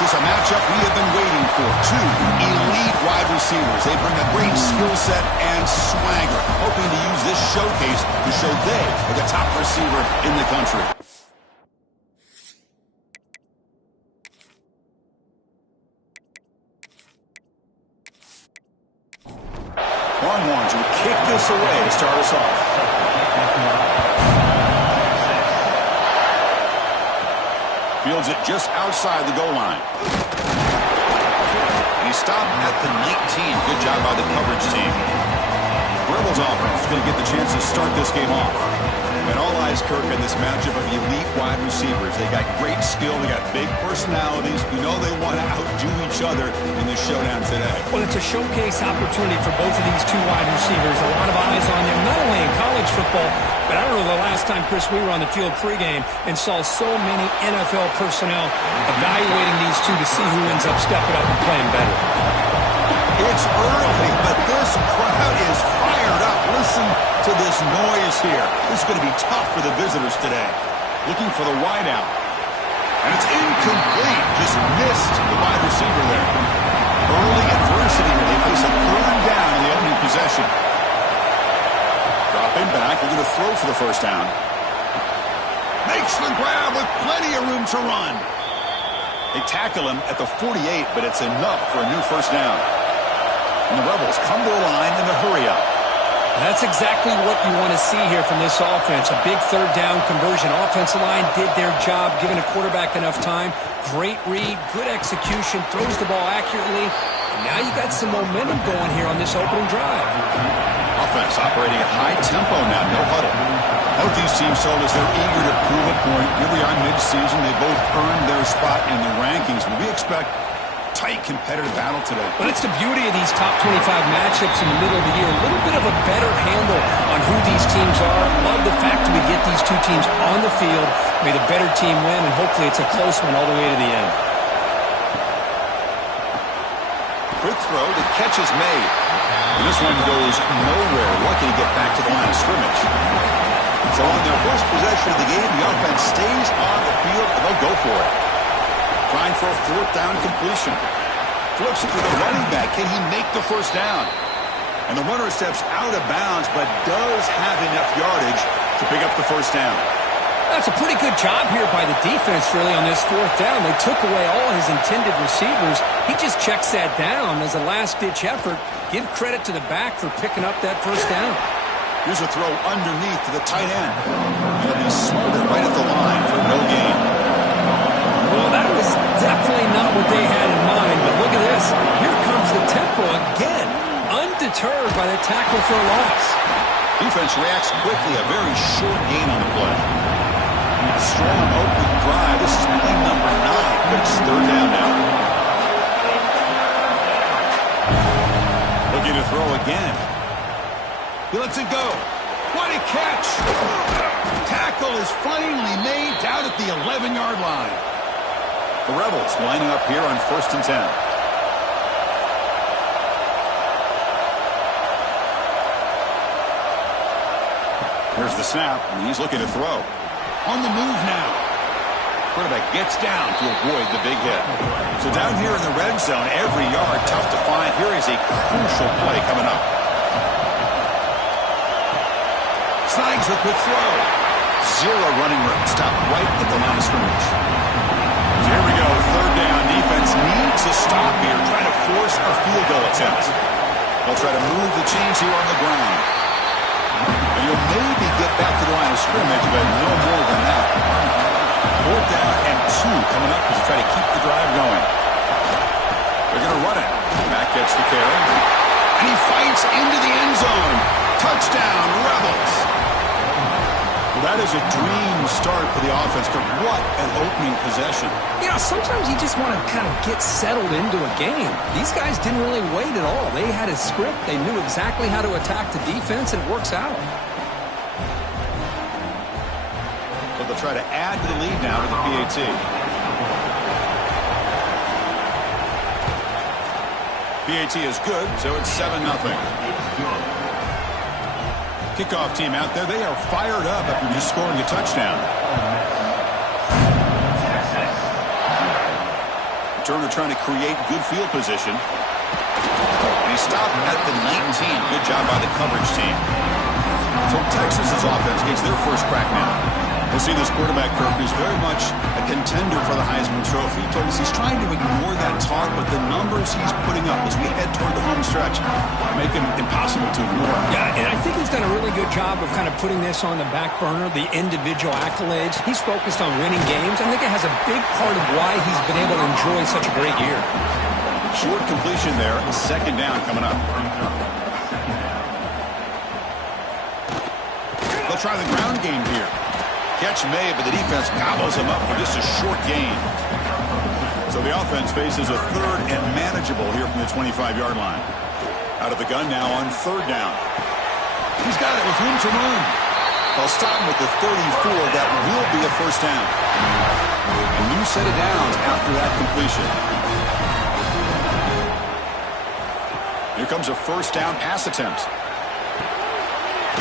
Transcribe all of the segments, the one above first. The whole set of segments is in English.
This is a matchup we have been waiting for. Two elite wide receivers. They bring a great skill set and swagger, hoping to use this showcase to show they are the top receiver in the country. Longhorns will kick this away to start us off. Fields it just outside the goal line. And he stopped at the 19. Good job by the coverage team. Rebels offense is going to get the chance to start this game off. And all eyes, Kirk, in this matchup of elite wide receivers. They got great skill. They got big personalities. You know they want to outdo each other in the showdown today. Well, it's a showcase opportunity for both of these two wide receivers. A lot of eyes on them, not only in college football, but I don't know the last time, Chris, we were on the field pregame and saw so many NFL personnel evaluating these two to see who ends up stepping up and playing better. It's early, but this crowd is fired up. Listen to this noise here. This is going to be tough for the visitors today. Looking for the wide out. And it's incomplete. Just missed the wide receiver there. Early adversity here. They face a third down in the opening possession. Dropping back. They're going to throw for the first down. Makes the grab with plenty of room to run. They tackle him at the 48, but it's enough for a new first down. And the Rebels come to the line in a hurry up. That's exactly what you want to see here from this offense. A big third down conversion. Offensive line did their job, giving a quarterback enough time. Great read, good execution, throws the ball accurately. And now you got some momentum going here on this opening drive. Offense operating at high tempo now, no huddle. Both these teams told us they're eager to prove a point. Here we are mid-season. They both earned their spot in the rankings. But we expect tight competitive battle today. Well, that's the beauty of these top 25 matchups in the middle of the year. A little bit of a better handle on who these teams are. Love the fact that we get these two teams on the field. May the better team win, and hopefully it's a close one all the way to the end. Quick throw, the catch is made. And this one goes nowhere. Lucky to get back to the line of scrimmage. So on their first possession of the game, the offense stays on the field, and they'll go for it. Trying for a fourth down completion. Flips it to the running back. Can he make the first down? And the runner steps out of bounds, but does have enough yardage to pick up the first down. That's a pretty good job here by the defense, really, on this fourth down. They took away all his intended receivers. He just checks that down as a last-ditch effort. Give credit to the back for picking up that first down. Here's a throw underneath to the tight end. He'll be smothered right at the line for no gain. Well, that was definitely not what they had in mind, but look at this. Here comes the tempo again, undeterred by the tackle for a loss. Defense reacts quickly, a very short gain on the play. Strong opening drive. This is play number 9, but it's third down now. Looking to throw again. He lets it go. What a catch! Tackle is finally made down at the 11-yard line. The Rebels lining up here on 1st and 10. Here's the snap, and he's looking to throw. On the move now. Quarterback gets down to avoid the big hit. So down here in the red zone, every yard tough to find. Here is a crucial play coming up. Snides the quick throw. Zero running room. Stop right at the line of scrimmage. So here we go, third down. Defense needs a stop here, trying to force a field goal attempt. They'll try to move the chains here on the ground. And you'll maybe get back to the line of scrimmage, but no more than that. Fourth down and 2 coming up as they try to keep the drive going. They're going to run it. Mack gets the carry. And he fights into the end zone. Touchdown, Rebels. Well, that is a dream start for the offense. But what an opening possession. You know, sometimes you just want to kind of get settled into a game. These guys didn't really wait at all. They had a script. They knew exactly how to attack the defense, and it works out. So they'll try to add to the lead now to the PAT. PAT is good, so it's 7-0. Kickoff team out there, they are fired up after just scoring a touchdown. Turner trying to create good field position. And he stopped at the 19. Good job by the coverage team. So Texas's offense gets their first crack now. We'll see this quarterback, Kirk, is very much a contender for the Heisman Trophy. He told us he's trying to ignore that talk, but the numbers he's putting up as we head toward the home stretch make him impossible to ignore. Yeah, and I think he's done a really good job of kind of putting this on the back burner, the individual accolades. He's focused on winning games. I think it has a big part of why he's been able to enjoy such a great year. Short completion there, second down coming up. They'll try the ground game here. Catch made, but the defense gobbles him up for just a short gain. So the offense faces a third and manageable here from the 25-yard line. Out of the gun now on third down. He's got it with room to run. They'll stop him with the 34. That will be a first down. A new set of downs after that completion. Here comes a first down pass attempt.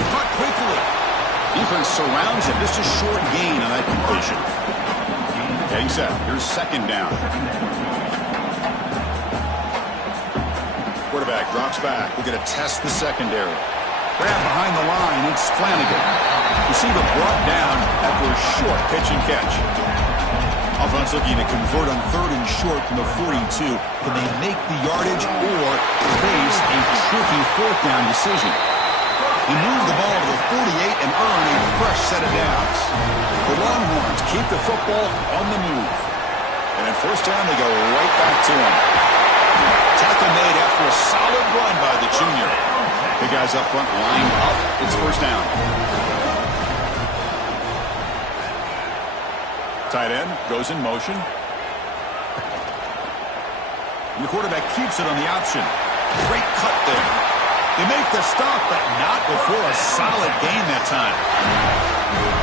Caught quickly. Defense surrounds him. Just a short gain on that completion. Getting set. Here's second down. Quarterback drops back. We're going to test the secondary. Grab behind the line. It's Flanagan. Receiver brought down after a short pitch and catch. Offense looking to convert on third and short from the 42. Can they make the yardage or face a tricky fourth down decision? He moved the ball to the 48 and earned a fresh set of downs. The Longhorns keep the football on the move. And at first down, they go right back to him. Tackle made after a solid run by the junior. The guys up front lined up. It's first down. Tight end goes in motion. And the quarterback keeps it on the option. Great cut there. They make the stop, but not before a solid gain that time.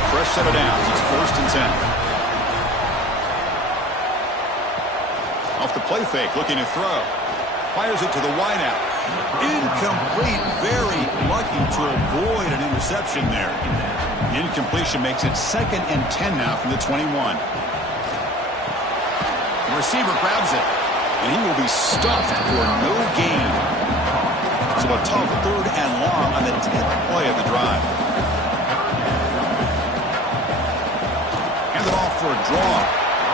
Fresh set of downs. It's first and 10. Off the play fake, looking to throw. Fires it to the wideout. Incomplete. Very lucky to avoid an interception there. The incompletion makes it second and 10 now from the 21. The receiver grabs it, and he will be stuffed for no gain. So a tough third and long on the 10th play of the drive. Hand it off for a draw.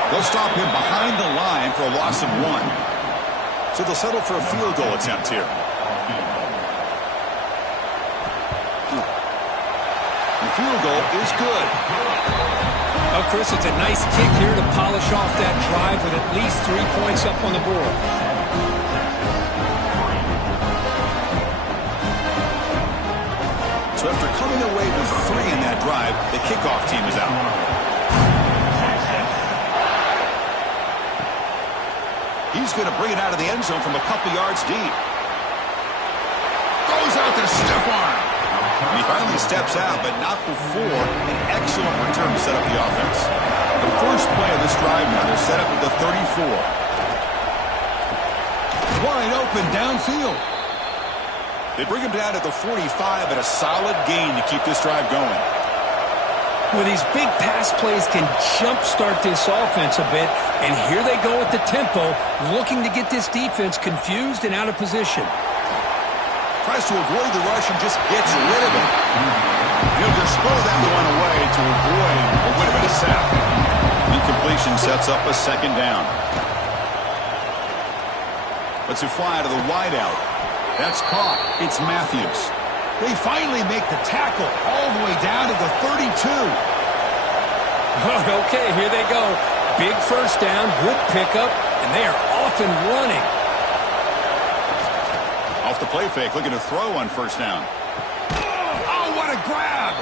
They'll stop him behind the line for a loss of 1. So they'll settle for a field goal attempt here. The field goal is good. Oh, Chris, it's a nice kick here to polish off that drive with at least 3 points up on the board. So after coming away with 3 in that drive, the kickoff team is out. He's going to bring it out of the end zone from a couple yards deep. Goes out to stiff arm. And he finally steps out, but not before an excellent return to set up the offense. The first play of this drive now, they're set up at the 34. Wide open downfield. They bring him down at the 45, but a solid gain to keep this drive going. Well, these big pass plays can jumpstart this offense a bit, and here they go at the tempo, looking to get this defense confused and out of position. Tries to avoid the rush and just gets rid of it. He'll just throw that one away to avoid what would have been a sack. Incompletion sets up a second down. Let's it fly out of the wideout. That's caught. It's Matthews. They finally make the tackle all the way down to the 32. Okay, here they go. Big first down, good pickup, and they are off and running. Off the play fake, looking to throw on first down. Oh, what a grab!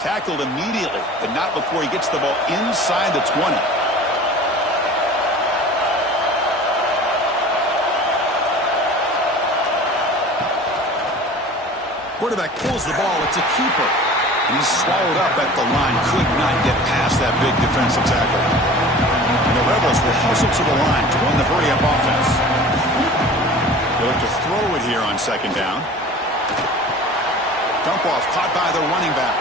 Tackled immediately, but not before he gets the ball inside the 20. Quarterback pulls the ball. It's a keeper. And he's swallowed up at the line. Could not get past that big defensive tackle. And the Rebels will hustle to the line to run the hurry-up offense. They look to throw it here on second down. Dump off caught by the running back.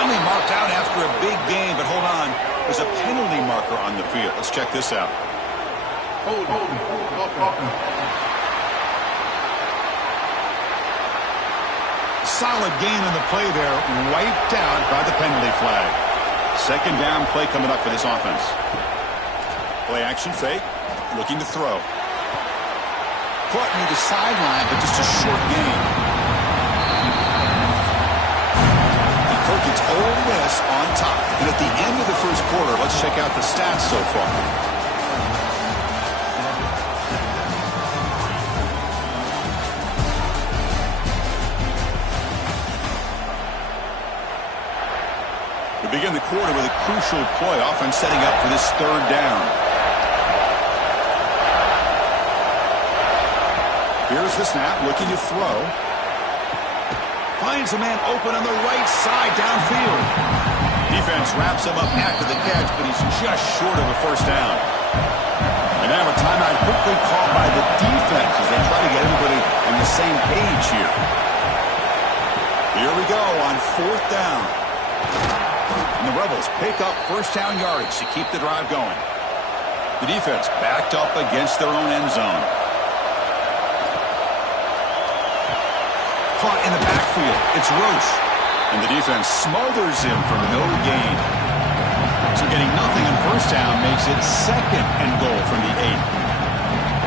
Finally marked out after a big game, but hold on. There's a penalty marker on the field. Let's check this out. Solid gain on the play there, wiped out by the penalty flag. Second down play coming up for this offense. Play action fake, looking to throw. Caught near the sideline, but just a short gain. It's Ole Miss on top. And at the end of the first quarter, let's check out the stats so far. We begin the quarter with a crucial play, offense setting up for this third down. Here's the snap, looking to throw. Finds a man open on the right side downfield. Defense wraps him up after the catch, but he's just short of a first down. And now a timeout quickly called by the defense as they try to get everybody on the same page here. Here we go on fourth down. And the Rebels pick up first down yardage to keep the drive going. The defense backed up against their own end zone. Caught in the backfield. It's Roche. And the defense smothers him for no gain. So getting nothing on first down makes it second and goal from the 8.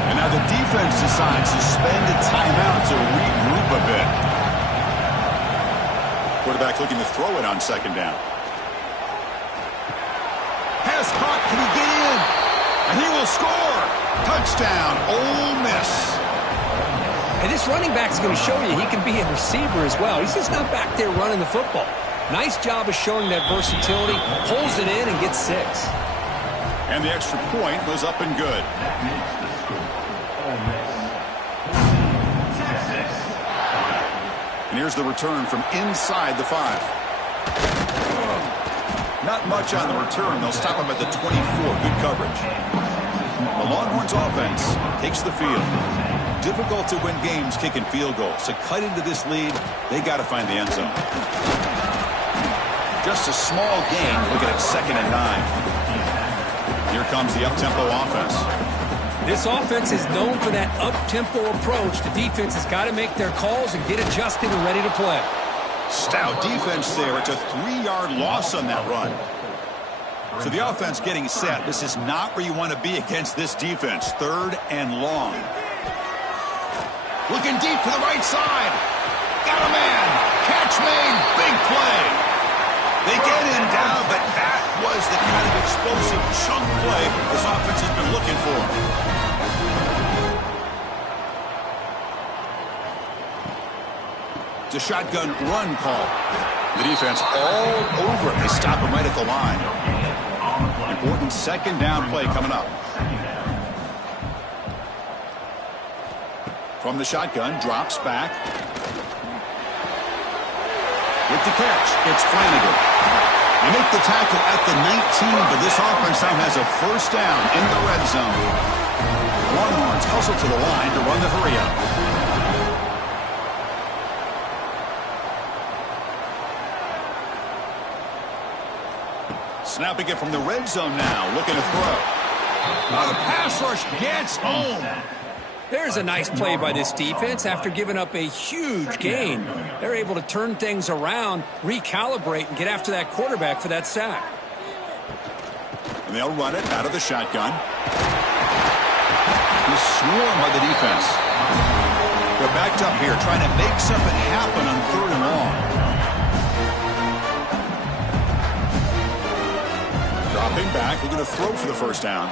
And now the defense decides to spend a timeout to regroup a bit. Quarterback looking to throw it on second down. Pass caught. Can he get in? And he will score. Touchdown, Ole Miss. And this running back's going to show you he can be a receiver as well. He's just not back there running the football. Nice job of showing that versatility. Pulls it in and gets 6. And the extra point was up and good. And here's the return from inside the 5. Not much on the return. They'll stop him at the 24. Good coverage. The Longhorns offense takes the field. Difficult to win games kicking field goals. To cut into this lead, they got to find the end zone. Just a small gain. Look at it, 2nd and 9. Here comes the up-tempo offense. This offense is known for that up-tempo approach. The defense has got to make their calls and get adjusted and ready to play. Stout defense there. It's a 3-yard loss on that run. So the offense getting set. This is not where you want to be against this defense. 3rd and long. Looking deep to the right side. Got a man. Catch made. Big play. They get him down, but that was the kind of explosive chunk play this offense has been looking for. It's a shotgun run call. The defense all over it. They stop him right at the line. Important second down play coming up. From the shotgun, drops back. With the catch, it's Flanagan. They make the tackle at the 19, but this offense now has a first down in the red zone. Longhorns hustle to the line to run the hurry-up. Snapping it from the red zone now, looking to throw. The pass rush gets home. There's a nice play by this defense after giving up a huge gain. They're able to turn things around, recalibrate, and get after that quarterback for that sack. And they'll run it out of the shotgun. He's swarmed by the defense. They're backed up here, trying to make something happen on 3rd and long. Dropping back, looking to throw for the first down.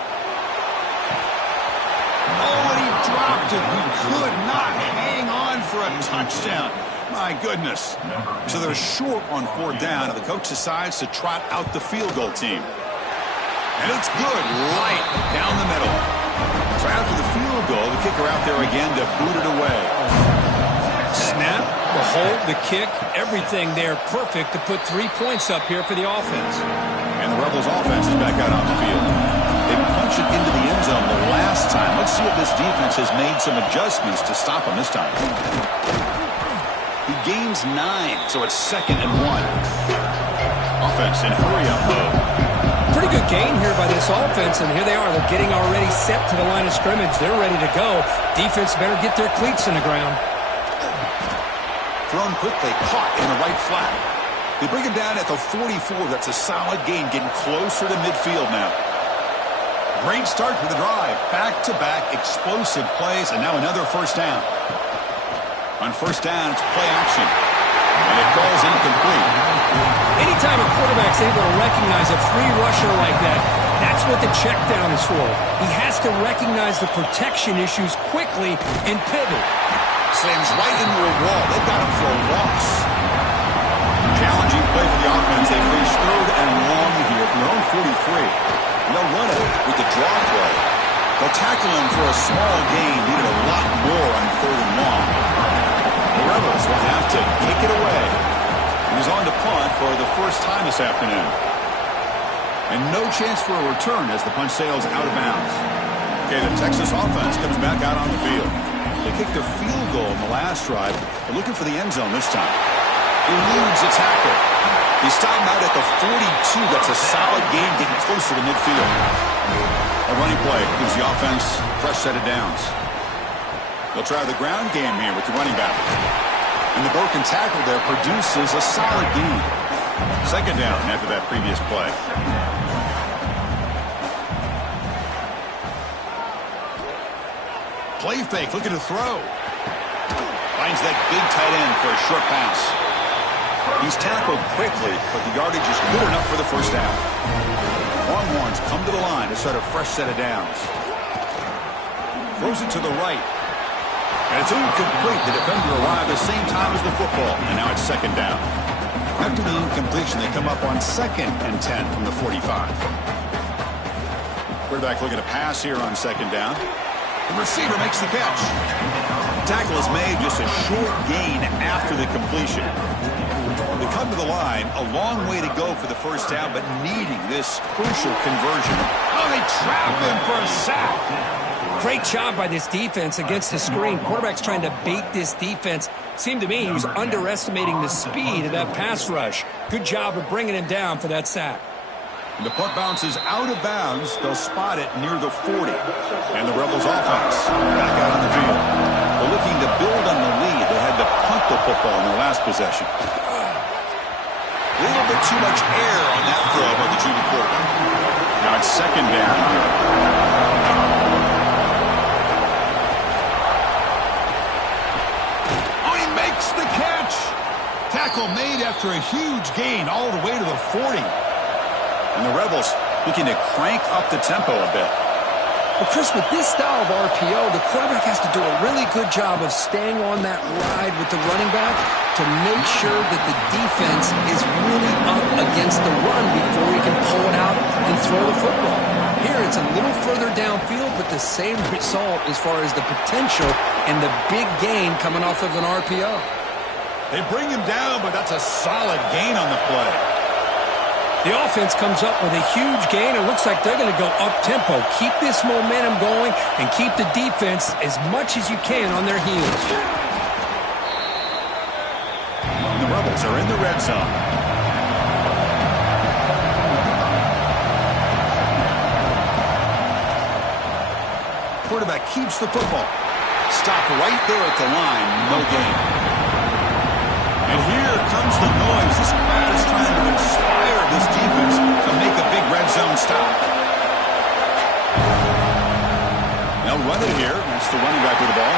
Oh, and he dropped it. He could not hang on for a touchdown. My goodness. So they're short on 4th down, and the coach decides to trot out the field goal team. And it's good, right down the middle. So after the field goal, the kicker out there again to boot it away. Snap, the hold, the kick, everything there perfect to put 3 points up here for the offense. And the Rebels offense is back out on the field. They punched it into the end zone the last time. Let's see if this defense has made some adjustments to stop him this time. He gains 9, so it's 2nd and 1. offense in hurry-up mode. Pretty good gain here by this offense, and here they are. They're getting already set to the line of scrimmage. They're ready to go. Defense better get their cleats in the ground. Thrown quickly, caught in the right flat. They bring him down at the 44. That's a solid gain, getting closer to midfield now. Great start to the drive. Back-to-back explosive plays, and now another first down. On first down, it's play action. And it falls incomplete. Anytime a quarterback's able to recognize a free rusher like that, that's what the check down is for. He has to recognize the protection issues quickly and pivot. Slams right into a wall. They've got him for a loss. Challenging play for the offense. They face third and long here from their own 43. And they'll run it with the draw play. They'll tackle him for a small gain. Needed a lot more on third and long. The Rebels will have to kick it away. He's on to punt for the first time this afternoon. And no chance for a return as the punt sails out of bounds. Okay, the Texas offense comes back out on the field. They kicked a field goal in the last drive. They're looking for the end zone this time. Eludes a tackle. He's stopped out at the 42. That's a solid gain, getting closer to midfield. A running play gives the offense a fresh set of downs. They'll try the ground game here with the running back. And the broken tackle there produces a solid gain. Second down after that previous play. Play fake, looking to throw. Finds that big tight end for a short pass. He's tackled quickly, but the yardage is good enough for the first down. Longhorns come to the line to start a fresh set of downs. Throws it to the right. And it's incomplete. The defender arrived at the same time as the football. And now it's second down. After the incompletion, they come up on 2nd and 10 from the 45. Quarterback looking to pass here on second down. The receiver makes the catch. Tackle is made, just a short gain after the completion. They come to the line, a long way to go for the first down, but needing this crucial conversion. Oh, they trap him for a sack. Great job by this defense against the screen. Quarterback's trying to bait this defense. Seemed to me he was underestimating the speed of that pass rush. Good job of bringing him down for that sack. And the punt bounces out of bounds. They'll spot it near the 40. And the Rebels offense back out on the field. They're looking to build on the lead. They had to punt the football in their last possession. A little bit too much air on that throw by the junior quarterback. Now it's second down. The catch. Tackle made after a huge gain all the way to the 40. And the Rebels looking to crank up the tempo a bit. Well, Chris, with this style of RPO, the quarterback has to do a really good job of staying on that ride with the running back to make sure that the defense is really up against the run before he can pull it out and throw the football. Here, it's a little further downfield, but the same result as far as the potential and the big gain coming off of an RPO. They bring him down, but that's a solid gain on the play. The offense comes up with a huge gain. It looks like they're going to go up-tempo. Keep this momentum going and keep the defense as much as you can on their heels. The Rebels are in the red zone. Quarterback keeps the football. Stop right there at the line. No gain. And here comes the noise. This crowd is trying to inspire this defense to make a big red zone stop. They'll run it here. That's the running back with the ball.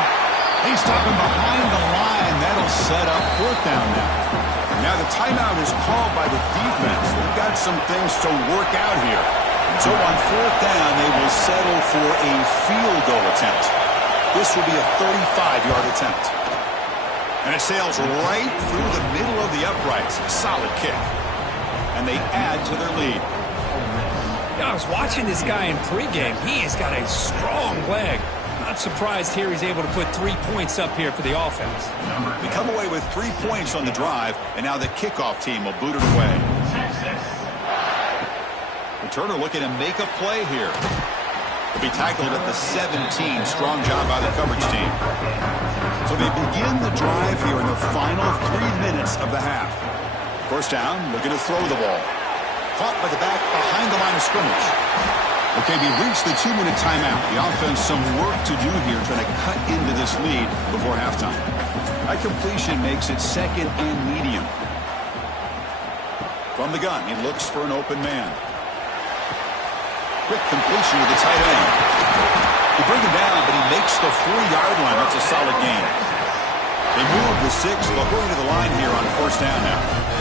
He's stopping behind the line. That'll set up fourth down now. Now the timeout is called by the defense. They've got some things to work out here. So on fourth down, they will settle for a field goal attempt. This will be a 35-yard attempt. And it sails right through the middle of the uprights. Solid kick. And they add to their lead. I was watching this guy in pregame. He has got a strong leg. Not surprised here he's able to put 3 points up here for the offense. They come away with 3 points on the drive, and now the kickoff team will boot it away. Returner looking to make a play here. Will be tackled at the 17. Strong job by the coverage team. So they begin the drive here in the final 3 minutes of the half. First down, looking to throw the ball. caught by the back behind the line of scrimmage. Okay, we reached the 2-minute timeout. The offense some work to do here trying to cut into this lead before halftime. That completion makes it second and medium. From the gun, he looks for an open man. Quick completion to the tight end. They bring him down, but he makes the 4-yard line. That's a solid gain. They move the 6. They'll hurry to the line here on first down now.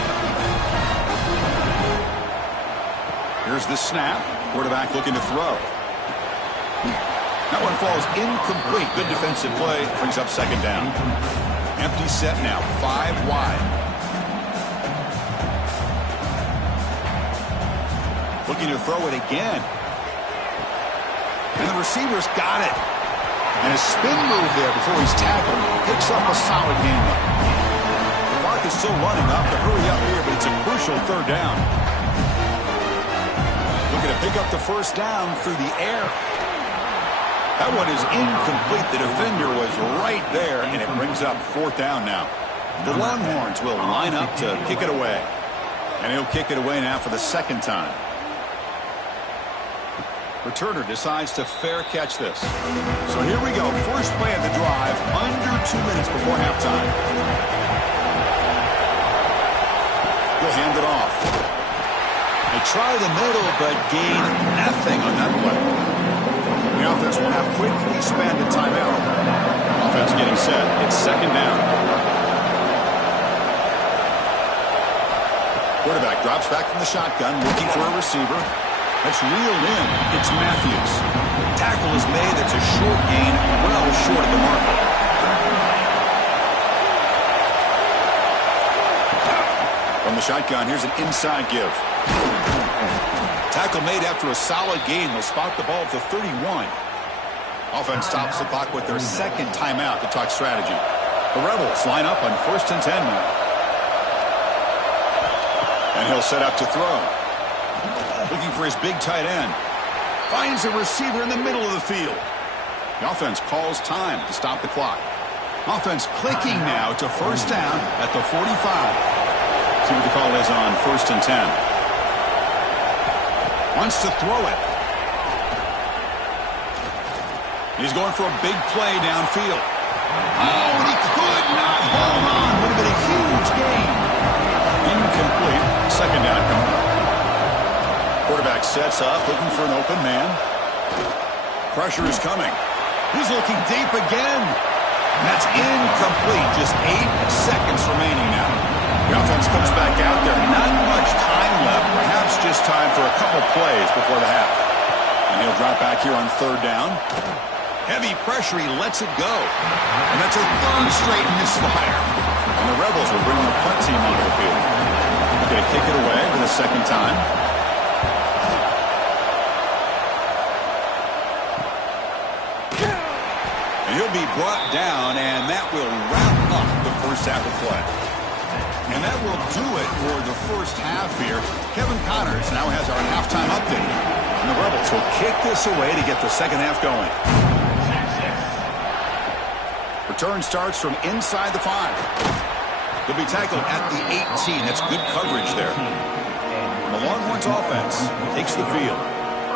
Here's the snap. Quarterback looking to throw. That one falls incomplete. Good defensive play. Brings up second down. Empty set now. 5 wide. Looking to throw it again. And the receiver's got it. And a spin move there before he's tackled. Picks up a solid gain. The clock is still running. Off to hurry up here, but it's a crucial third down. Looking to pick up the first down through the air. That one is incomplete. The defender was right there, and it brings up fourth down now. The Longhorns will line up to kick it away. And he'll kick it away now for the second time. Returner decides to fair catch this. So here we go. First play of the drive, under 2 minutes before halftime. He'll hand it off. They try the middle, but gain nothing on that play. The offense will now quickly spend a timeout. Offense getting set. It's second down. Quarterback drops back from the shotgun, looking for a receiver. That's reeled in. It's Matthews. Tackle is made. That's a short gain, well short of the mark. From the shotgun, here's an inside give. Tackle made after a solid gain. They'll spot the ball at the 31. Offense stops the clock with their second timeout to talk strategy. The Rebels line up on first and 10 now. And he'll set up to throw. Looking for his big tight end. Finds a receiver in the middle of the field. The offense calls time to stop the clock. Offense clicking now to first down at the 45. See what the call is on first and 10. Wants to throw it. He's going for a big play downfield. Oh, and he could not hold on. Would have been a huge gain. Incomplete. Second down coming up. Quarterback sets up, looking for an open man. Pressure is coming. He's looking deep again. That's incomplete. Just 8 seconds remaining now. The offense comes back out there. Not much time left. Perhaps just time for a couple plays before the half. And he'll drop back here on third down. Heavy pressure. He lets it go. And that's a third straight misfire. And the Rebels will bring their punt team onto the field. They're going to kick it away for the second time. He'll be brought down, and that will wrap up the first half of play. And that will do it for the first half here. Kevin Connors now has our halftime update. And the Rebels will kick this away to get the second half going. Return starts from inside the 5. He'll be tackled at the 18. That's good coverage there. The Longhorns offense takes the field.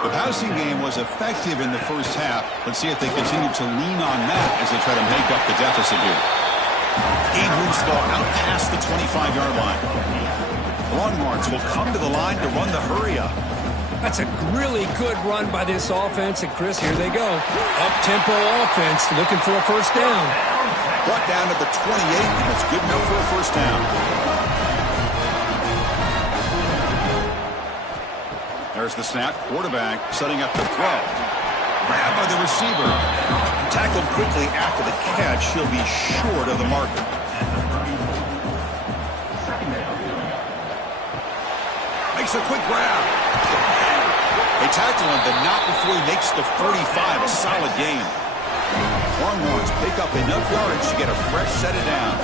The passing game was effective in the first half. Let's see if they continue to lean on that as they try to make up the deficit here. He moves the ball out past the 25-yard line. The Longhorns will come to the line to run the hurry-up. That's a really good run by this offense. And, Chris, here they go. Up-tempo offense looking for a first down. Brought down at the 28, and it's good enough for a first down. There's the snap. Quarterback setting up the throw. Grabbed by the receiver. Tackled quickly after the catch. He'll be short of the marker. Makes a quick grab. They tackle him, but not before he makes the 45. A solid gain. Longhorns pick up enough yardage to get a fresh set of downs.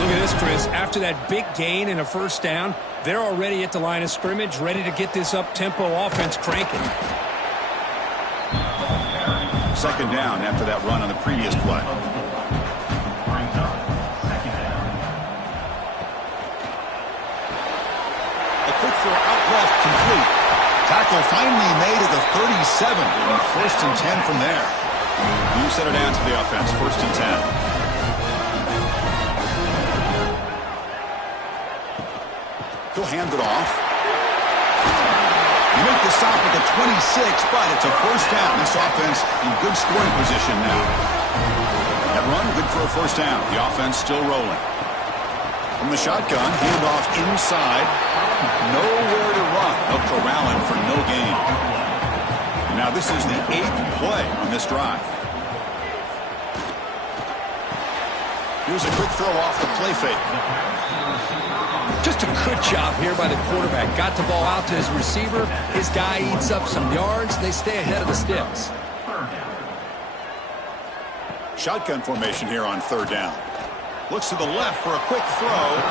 Look at this, Chris. After that big gain and a first down, they're already at the line of scrimmage, ready to get this up-tempo offense cranking. Second down after that run on the previous play. A quick throw out left, finally made it to 37. And first and 10 from there. You set it down to the offense. First and 10. He'll hand it off. You make the stop at the 26, but it's a first down. This offense in good scoring position now. That run, good for a first down. The offense still rolling. From the shotgun, handoff inside. Nowhere to run. They'll corral him for no gain. Now this is the 8th play on this drive. Here's a quick throw off the play fake. Just a good job here by the quarterback. Got the ball out to his receiver. His guy eats up some yards. They stay ahead of the sticks. Shotgun formation here on third down. Looks to the left for a quick throw.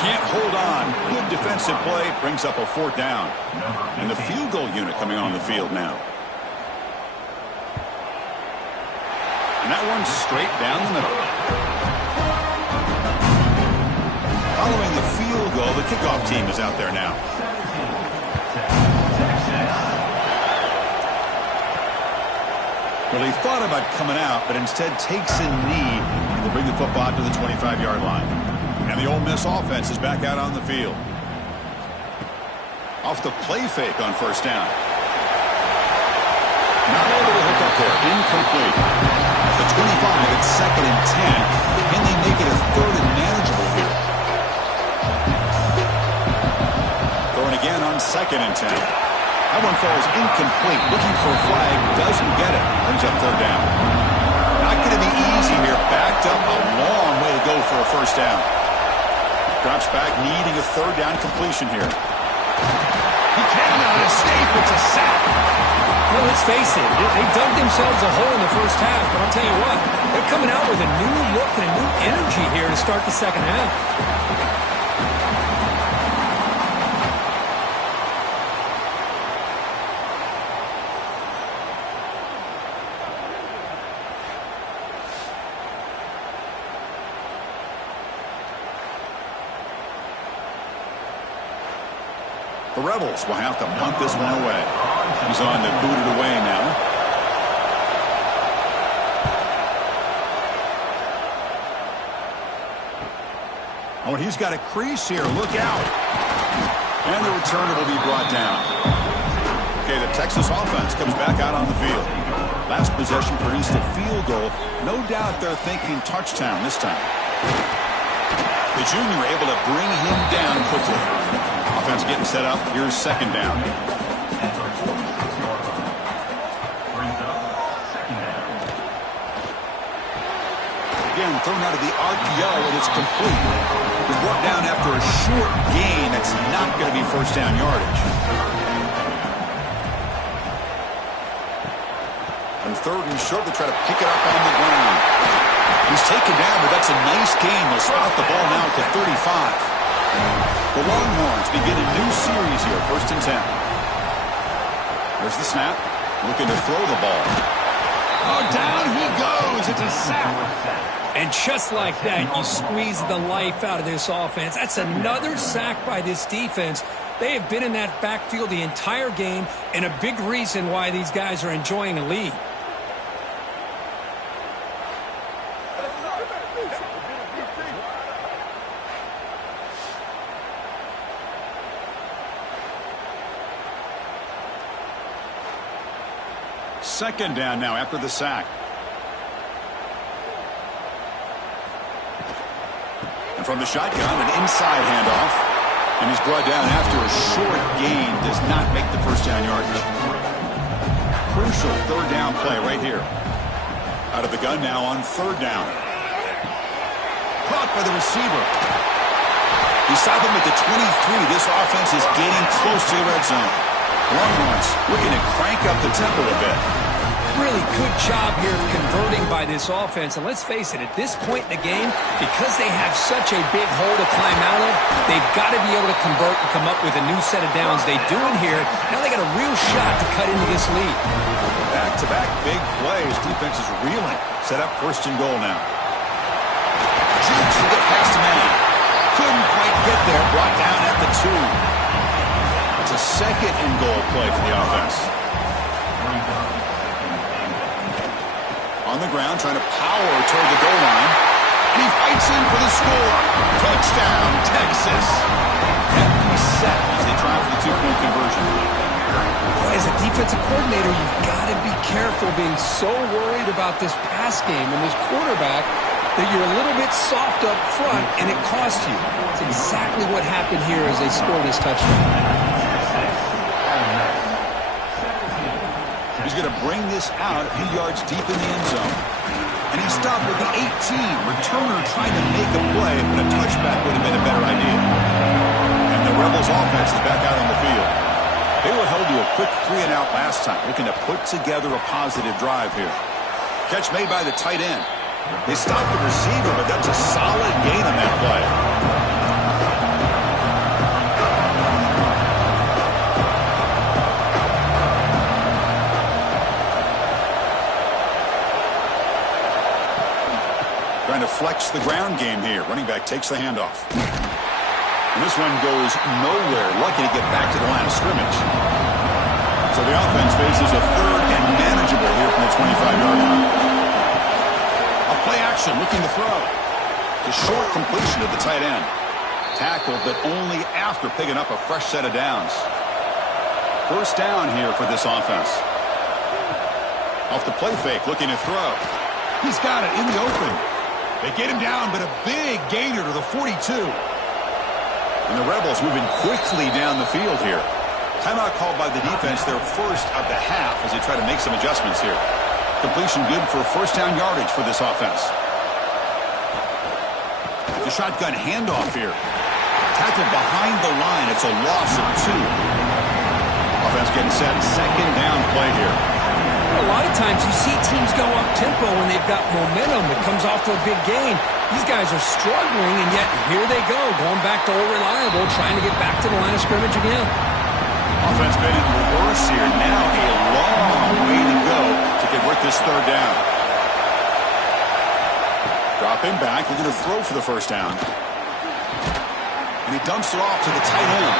Can't hold on. Good defensive play. Brings up a fourth down. And the field goal unit coming on the field now. And that one's straight down the middle. Following the field goal, the kickoff team is out there now. Well, he thought about coming out, but instead takes a knee to bring the football to the 25-yard line. And the Ole Miss offense is back out on the field. Off the play fake on first down. Not able to hook up there. Incomplete. At the 25, it's second and 10. Can they make it a third and manageable here? Throwing again on second and 10. That one falls incomplete. Looking for a flag. Doesn't get it. Brings up third down. Not going to be easy here. Backed up a long way to go for a first down. Drops back, needing a third down completion here. He cannot escape. It's a sack. Well, let's face it. They dug themselves a hole in the first half. But I'll tell you what. They're coming out with a new look and a new energy here to start the second half. The Rebels will have to punt this one away. He's on to boot it away now. Oh, and he's got a crease here. Look out. And the returner will be brought down. Okay, the Texas offense comes back out on the field. Last possession produced a field goal. No doubt they're thinking touchdown this time. The junior able to bring him down quickly. Offense getting set up. Here's second down. Again, thrown out of the RPO, and it's complete. He's brought down after a short gain. That's not going to be first down yardage. On third and short, they try to pick it up on the ground. He's taken down, but that's a nice gain. They'll spot the ball now at the 35. The Longhorns begin a new series here, first and 10. There's the snap. Looking to throw the ball. Oh, down he goes. It's a sack. And just like that, you squeeze the life out of this offense. That's another sack by this defense. They have been in that backfield the entire game, and a big reason why these guys are enjoying a lead. Second down now after the sack. And from the shotgun, an inside handoff. And he's brought down after a short gain. Does not make the first down yardage. Crucial third down play right here. Out of the gun now on third down. Caught by the receiver. He saw them at the 23. This offense is getting close to the red zone. Longhorns looking to crank up the tempo a bit. Really good job here of converting by this offense. And let's face it, at this point in the game, because they have such a big hole to climb out of, they've got to be able to convert and come up with a new set of downs. They do it here. Now they got a real shot to cut into this lead. Back-to-back big plays. Defense is reeling. Set up first and goal now. Jukes to get past man. Couldn't quite get there. Brought down at the 2. a second and goal play for the offense. On the ground, trying to power toward the goal line. And he fights in for the score. Touchdown, Texas. Empty set as they try for the two-point conversion. Boy, as a defensive coordinator, you've got to be careful being so worried about this pass game and this quarterback that you're a little bit soft up front, and it costs you. It's exactly what happened here as they scored this touchdown. He's going to bring this out a few yards deep in the end zone. And he stopped with the 18. Returner trying to make a play, but a touchback would have been a better idea. And the Rebels offense is back out on the field. They were held to a quick 3-and-out last time, looking to put together a positive drive here. Catch made by the tight end. They stopped the receiver, but that's a solid gain on that play. Trying to flex the ground game here. Running back takes the handoff. And this one goes nowhere. Lucky to get back to the line of scrimmage. So the offense faces a third and manageable here from the 25-yard line. A play action looking to throw. The short completion to the tight end. Tackled, but only after picking up a fresh set of downs. First down here for this offense. Off the play fake, looking to throw. He's got it in the open. They get him down, but a big gainer to the 42. And the Rebels moving quickly down the field here. Timeout called by the defense, their first of the half as they try to make some adjustments here. Completion good for first down yardage for this offense. The shotgun handoff here. Tackled behind the line. It's a loss of 2. Offense getting set. Second down play here. A lot of times you see teams go up-tempo when they've got momentum that comes off to a big gain. These guys are struggling, and yet here they go, going back to old reliable, trying to get back to the line of scrimmage again. Offense been in reverse here. Now a long way to go to convert this third down. Dropping back, looking to throw for the first down. And he dumps it off to the tight end.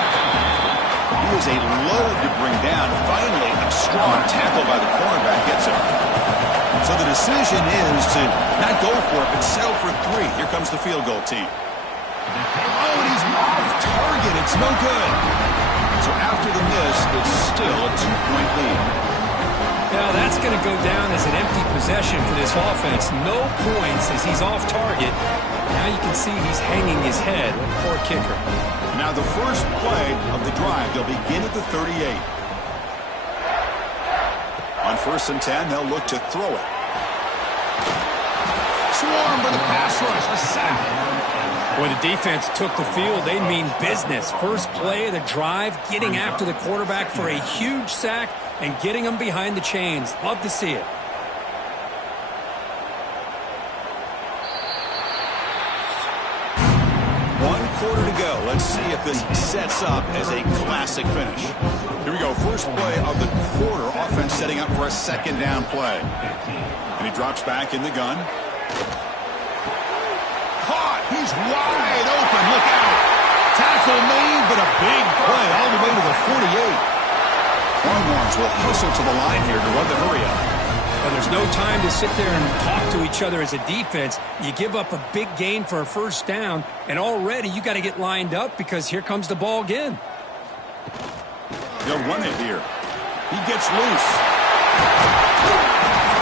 He was a load to bring down. Finally, a strong tackle by the cornerback gets him. So the decision is to not go for it, but settle for 3. Here comes the field goal team. Oh, and he's off target. It's no good. So after the miss, it's still a 2-point lead. Now that's going to go down as an empty possession for this offense. No points as he's off target. Now you can see he's hanging his head. What a poor kicker. Now the first play of the drive, they'll begin at the 38. On 1st and 10, they'll look to throw it. Swarm for the pass rush, a sack. When the defense took the field, they mean business. First play of the drive, getting after the quarterback for a huge sack and getting him behind the chains. Love to see it. Quarter to go. Let's see if this sets up as a classic finish. Here we go. First play of the quarter. Offense setting up for a second down play. And he drops back in the gun. Caught. He's wide open. Look out. Tackle made, but a big play all the way to the 48. Longhorns will hustle to the line here to run the hurry up. Well, there's no time to sit there and talk to each other as a defense. You give up a big gain for a first down, and already you got to get lined up because here comes the ball again. They'll run it here. He gets loose.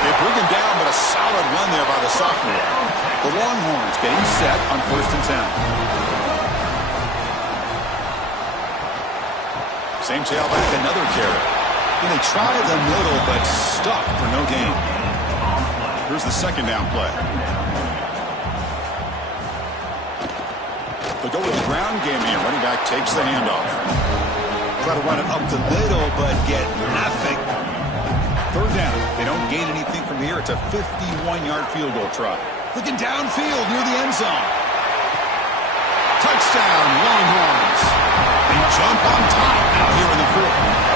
They bring him down, but a solid run there by the sophomore. The Longhorns getting set on 1st and 10. Same tailback, another carry. And they try the middle, but stuck for no gain. Here's the second down play. They go with the ground game here. Running back takes the handoff. Try to run it up the middle, but get nothing. Third down. They don't gain anything from here. It's a 51-yard field goal try. Looking downfield near the end zone. Touchdown, Longhorns. They jump on top out here in the 4th.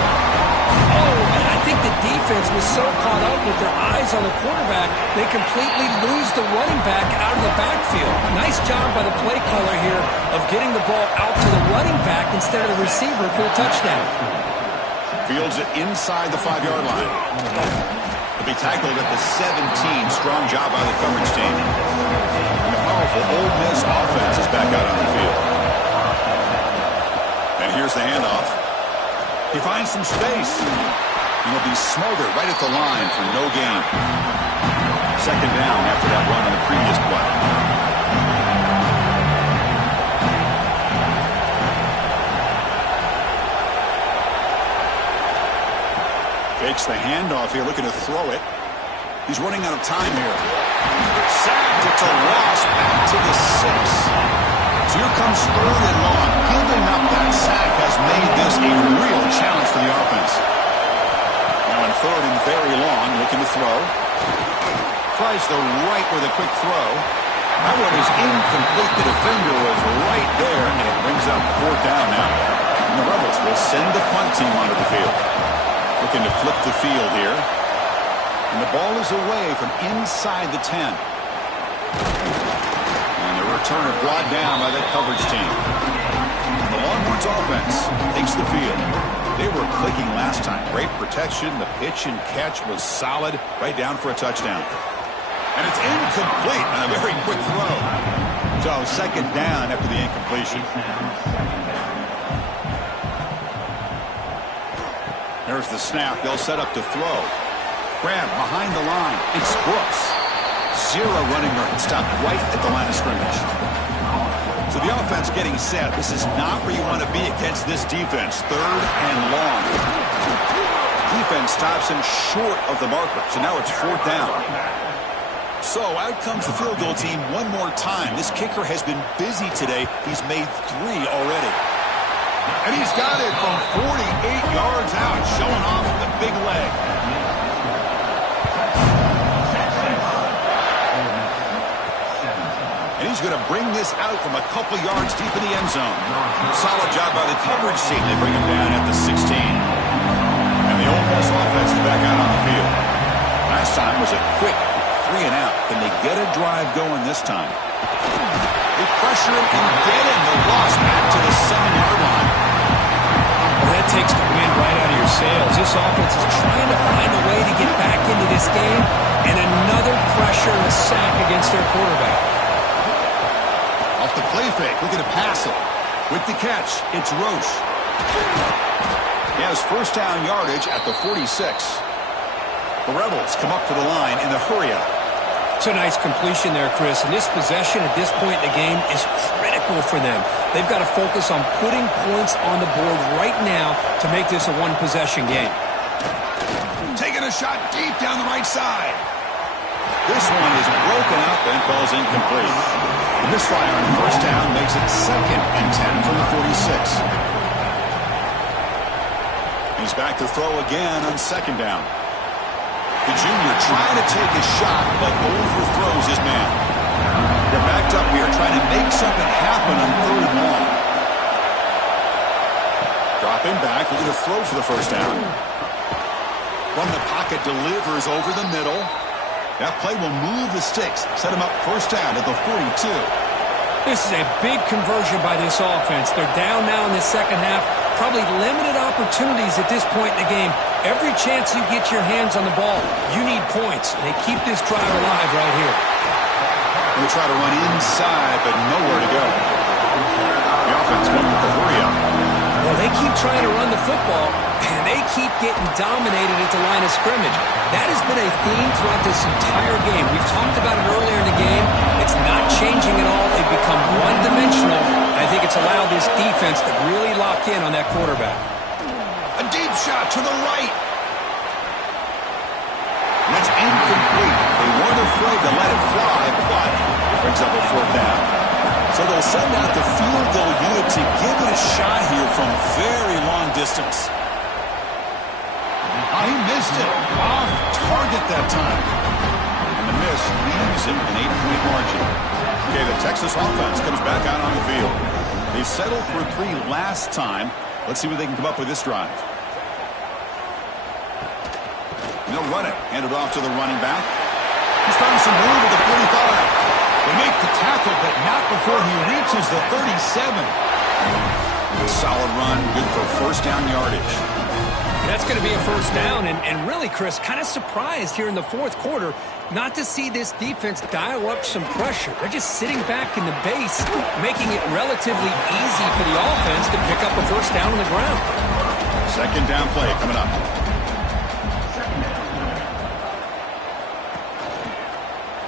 Oh, and I think the defense was so caught up with their eyes on the quarterback, they completely lose the running back out of the backfield. Nice job by the play caller here of getting the ball out to the running back instead of the receiver for the touchdown. Fields it inside the 5-yard line. He'll be tackled at the 17. Strong job by the coverage team. And the powerful Ole Miss offense is back out on the field. And here's the handoff. He finds some space. He'll be smothered right at the line for no gain. Second down after that run on the previous play. Fakes the handoff here, looking to throw it. He's running out of time here. Sacked, it's a loss, back to the 6. So here comes 3rd and long. Giving up that sack has made this a real challenge for the offense. Now on 3rd and very long, looking to throw. Tries the right with a quick throw. That one is incomplete. The defender was right there, and it brings up 4th down now. And the Rebels will send the punt team onto the field. Looking to flip the field here. And the ball is away from inside the 10. And the returner brought down by the coverage team. The Longhorns offense takes the field. They were clicking last time. Great protection. The pitch and catch was solid. Right down for a touchdown. And it's incomplete on a very quick throw. So second down after the incompletion. There's the snap. They'll set up to throw. Grab behind the line. It's Brooks. 0 running room. Stopped right at the line of scrimmage. So the offense getting set. This is not where you want to be against this defense. 3rd and long. Defense stops him short of the marker. So now it's 4th down. So out comes the field goal team one more time. This kicker has been busy today. He's made 3 already. And he's got it from 48 yards out, showing off the big leg. And he's going to bring this out from a couple yards deep in the end zone. Solid job by the coverage team. They bring him down at the 16. And the Ole Miss offense is back out on the field. Last time was a quick 3 and out. Can they get a drive going this time? They pressure him and get him. The loss back to the 7-yard line. Well, that takes the wind right out of your sails. This offense is trying to find a way to get back into this game, and another pressure and a sack against their quarterback. Off the play fake, looking to pass it. With the catch, it's Roche. He has first down yardage at the 46. The Rebels come up to the line in the hurry-up. It's a nice completion there, Chris. And this possession at this point in the game is critical for them. They've got to focus on putting points on the board right now to make this a one-possession game. Taking a shot deep down the right side. This one is broken up and falls incomplete. The misfire on first down makes it 2nd and 10 from the 46. He's back to throw again on 2nd down. The junior trying to take a shot, but overthrows his man. They're backed up here trying to make something happen on 3rd and long. Dropping back, looking to throw for the first down. From the pocket, delivers over the middle. That play will move the sticks, set him up first down at the 42. This is a big conversion by this offense. They're down now in the second half. Probably limited opportunities at this point in the game. Every chance you get your hands on the ball, you need points. They keep this drive alive right here. They try to run inside, but nowhere to go. The offense went with the hurry-up. Well, they keep trying to run the football, and they keep getting dominated at the line of scrimmage. That has been a theme throughout this entire game. We've talked about it earlier in the game. It's not changing at all. They've become one-dimensional. I think it's allowed this defense to really lock in on that quarterback. A deep shot to the right. And that's incomplete. They weren't afraid to let it fly, but it brings up a 4th down. So they'll send out the field goal unit to give it a shot here from very long distance. Oh, he missed it. Off target that time. And the miss leaves him an 8-point margin. Okay, the Texas offense comes back out on the field. They settled for 3 last time. Let's see what they can come up with this drive. And they'll run it. Hand it off to the running back. He's finding some room at the 45. They make the tackle, but not before he reaches the 37. Solid run, good for first down yardage. That's going to be a first down, and really, Chris, kind of surprised here in the fourth quarter not to see this defense dial up some pressure. They're just sitting back in the base, making it relatively easy for the offense to pick up a first down on the ground. Second down play coming up.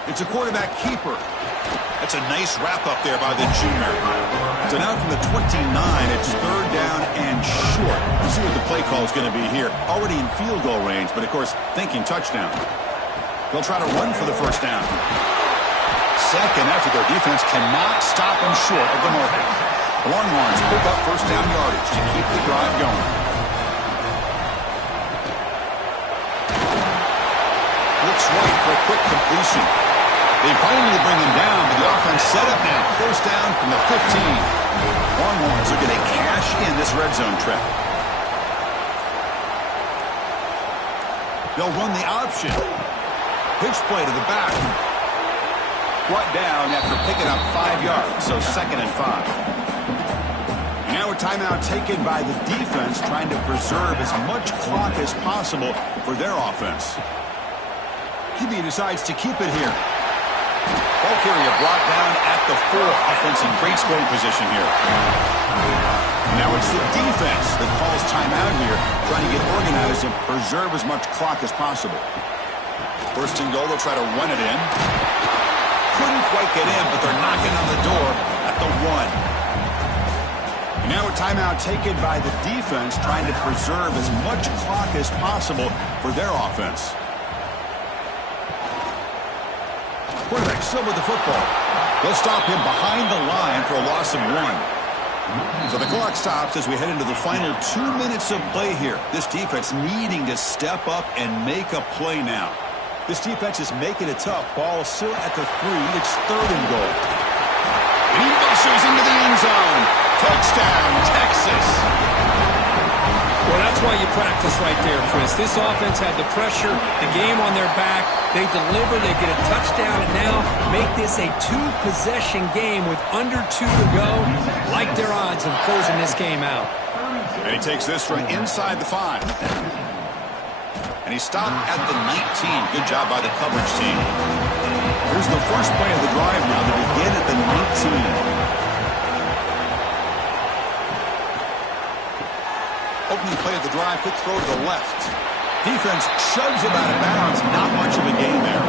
It's a quarterback keeper. That's a nice wrap-up there by the junior. So now from the 29, it's third down and short. We'll see what the play call is going to be here. Already in field goal range, but of course, thinking touchdown. They'll try to run for the first down. Second effort, their defense cannot stop them short of the marker. The Longhorns pick up first down yardage to keep the drive going. Looks right for a quick completion. They finally bring him down, but the offense set up now. First down from the 15. Longhorns are going to cash in this red zone trip. They'll run the option. Pitch play to the back. Brought down after picking up 5 yards, so second and 5. Now a timeout taken by the defense, trying to preserve as much clock as possible for their offense. QB decides to keep it here. Ball carrier brought down at the 4. Offense in great scoring position here. Now it's the defense that calls timeout here, trying to get organized and preserve as much clock as possible. First and goal, they'll try to run it in. Couldn't quite get in, but they're knocking on the door at the 1. Now a timeout taken by the defense, trying to preserve as much clock as possible for their offense. Quarterback still with the football. They'll stop him behind the line for a loss of 1. So the clock stops as we head into the final 2 minutes of play here. This defense needing to step up and make a play now. This defense is making it tough. Ball still at the 3. It's third and goal. And he bushes into the end zone. Touchdown, Texas. Well, that's why you practice right there, Chris. This offense had the pressure, the game on their back. They deliver, they get a touchdown, and now make this a 2-possession game with under 2 to go. Like their odds of closing this game out. And he takes this from inside the 5. And he stopped at the 19. Good job by the coverage team. Here's the first play of the drive now. They begin at the 19. Opening play of the drive, quick throw to the left. Defense shoves him out of bounds. Not much of a game there.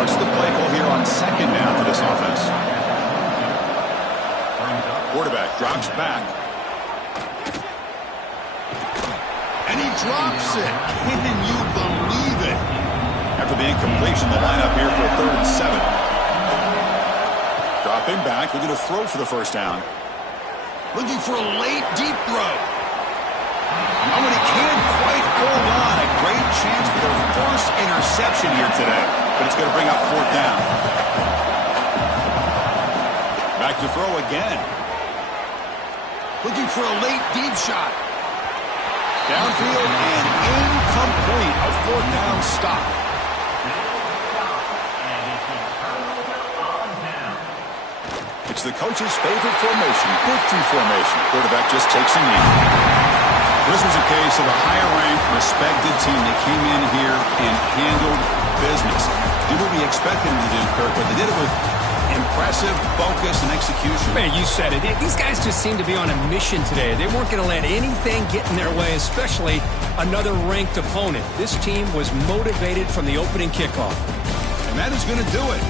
What's the play call here on second down for this offense? Quarterback drops back. And he drops it. Can you believe it? After the incompletion, the lineup here for a third and 7. Dropping back, looking to throw for the first down. Looking for a late, deep throw. Oh, and he can't quite hold on. A great chance for their first interception here today. But it's going to bring up fourth down. Back to throw again. Looking for a late, deep shot. Downfield and incomplete. A fourth down stop. It's the coach's favorite formation, 50 formation. Quarterback just takes a knee. This was a case of a higher-ranked, respected team that came in here and handled business. Did what we expected them to do, Kirk, but they did it with impressive focus and execution. Man, you said it. These guys just seem to be on a mission today. They weren't going to let anything get in their way, especially another ranked opponent. This team was motivated from the opening kickoff. And that is going to do it.